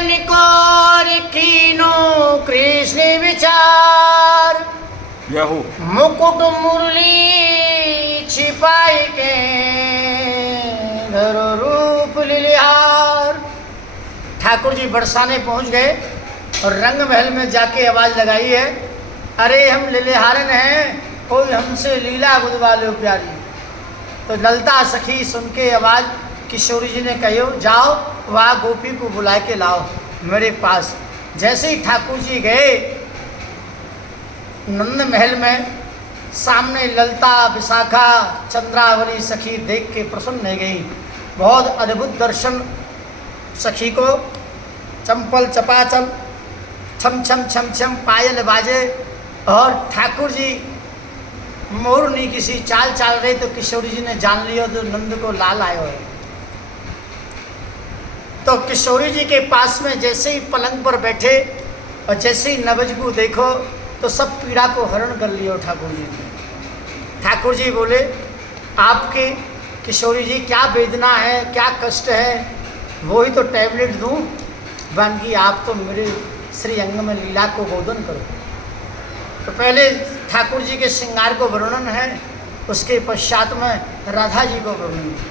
मन को कीनो कृष्ण विचार, यहू मुकुट मुरली छिपाई के धरो रूप लिलिहार। ठाकुर जी बरसाने पहुंच गए और रंग महल में जाके आवाज लगाई है, अरे हम लिलिहारन हैं, कोई हमसे लीला बुदवा लो प्यारी। तो ललता सखी सुन के आवाज किशोरी जी ने कहो, जाओ वहाँ गोपी को बुला के लाओ मेरे पास। जैसे ही ठाकुर जी गए नंद महल में, सामने ललता विशाखा चंद्रावली सखी देख के प्रसन्न हो गई। बहुत अद्भुत दर्शन सखी को, चंपल चपाचल छम छम छम छम पायल बाजे और ठाकुर जी मोरनी किसी चाल चाल रहे तो किशोरी जी ने जान लिया तो नंद को लाल आयो है। तो किशोरी जी के पास में जैसे ही पलंग पर बैठे और जैसे ही नवज को देखो तो सब पीड़ा को हरण कर लियो ठाकुर जी ने। ठाकुर जी बोले, आपके किशोरी जी क्या वेदना है, क्या कष्ट है, वो ही तो टैबलेट दूँ, बाकी आप तो मेरे श्री अंग में लीला को गोदन करो। तो पहले ठाकुर जी के श्रृंगार को वर्णन है, उसके पश्चात में राधा जी को वर्णन है।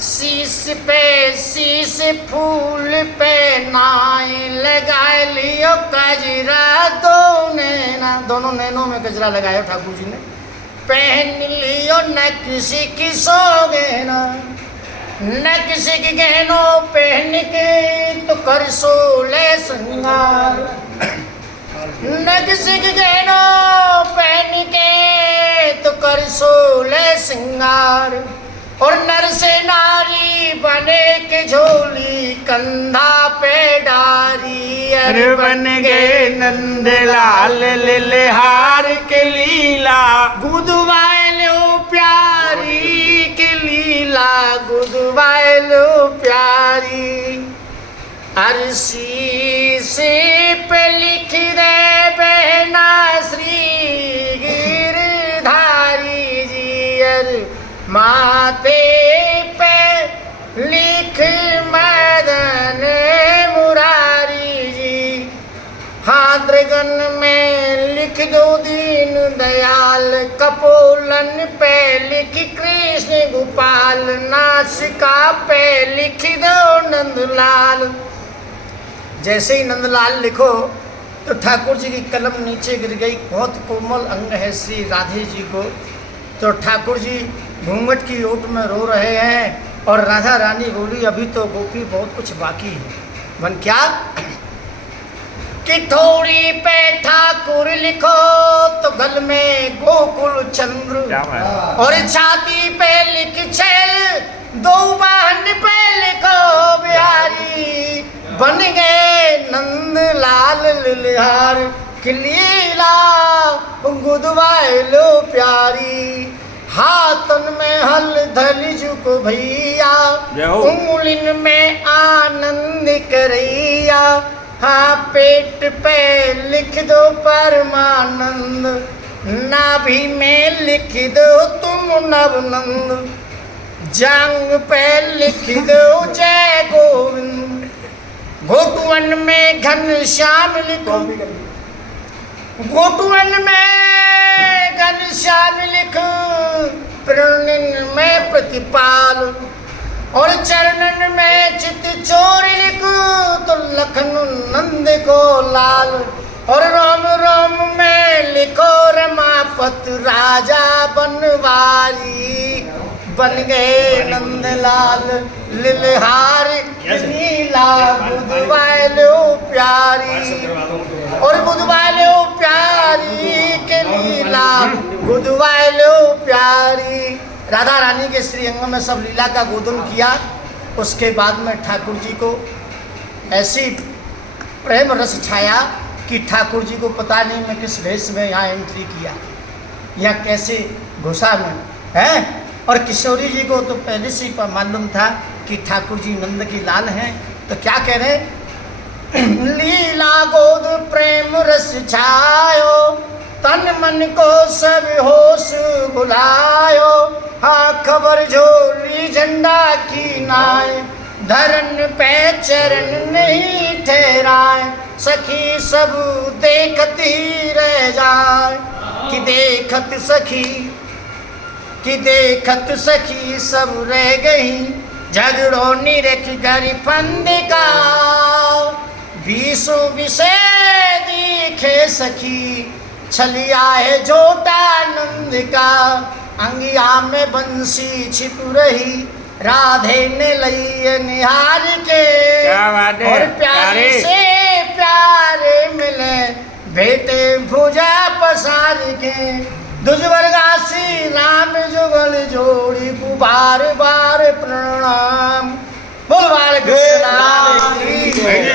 शीश पे शीश फूल पे नाई लगाए लियो कजरा, दोनों नैनों में गजरा लगाया ठाकुर जी ने। पहन लियो न किसी की सोगेना, न किसी की गहनों पहन के तो कर सोले श्रृंगार, न किसी की गहनों पहन के तो कर सोले श्रृंगार। और नर से नारी बने के झोली कंधा पे डारी, अरे बन गए नंदलाल लिलिहार के लीला, गुदवाए लो प्यारी के लीला, गुदवाए लो प्यारी। अरसी से पे लिख दे बहना श्री गिरधारी जी, अर माथे पे लिख मदन मुरारी जी, हाद्रगन में लिख दो दीन दयाल, कपोलन पे लिख कृष्ण गोपाल, नासिका पे लिख दो नंदलाल। जैसे ही नंदलाल लिखो तो ठाकुर जी की कलम नीचे गिर गई। बहुत कोमल अंग है श्री राधे जी को। तो ठाकुर जी घूंघट की ओट में रो रहे हैं और राधा रानी बोली, अभी तो गोपी बहुत कुछ बाकी है। बन क्या कि थोड़ी पे ठाकुर लिखो तो गल में गोकुल चंद्र, और छाती पे लिख छैल, दो बहन पे लिखो बिहारी, बन गए नंद लाल लिलिहार की लीला गुदवाए लो प्यारी। हाथन में हल धलिज को भैया, उंगलिन में आनंद करैया, हाँ पेट पे लिख दो परमानंद, नाभि में लिख दो तुम नवनंद, जांग पे लिख दो जय गोविंद, घोटुअन में घनश्याम लिखो, घोटुअन में घनश्याम लिखो, प्रणन में प्रतिपाल, और चरणन में चित चोर लिखो तो लखन नंद को लाल, और राम राम में लिखो रमापत राजा बनवारी, बन गए नंदलाल लिलिहार नीला बुधवाए लो प्यारी, और बुधवाए लो प्यारी के लीला बुधवाए लो प्यारी। राधा रानी के श्री अंग में सब लीला का गोदन किया। उसके बाद में ठाकुर जी को ऐसी प्रेम रस छाया कि ठाकुर जी को पता नहीं मैं किस वेश में यहाँ एंट्री किया या कैसे घुसा मैं है। और किशोरी जी को तो पहले से ही मालूम था कि ठाकुर जी नंद की लाल हैं। तो क्या कह रहे लीला गोद प्रेम रस छायो, तन मन को सब होश बुलायो, हाँ खबर झोली झंडा की नाय, धरन पे चरण नहीं ठहराए, सखी सब देखत ही रह जाए। कि देखत सखी सब रह गई, झगड़ो निरख गरी फंद का। बीसों विषय दिखे सखी, छलिया है झोटानंद का। अंगिया में बंसी छिप रही, राधे ने लई निहार के। क्या बात है, और प्यारे प्यारे। से प्यारे मिले, बेटे भुजा पसार के। दुजवर्गासी राम जुगल जोड़ी को बार बार प्रणाम। बोल बाल कृष्ण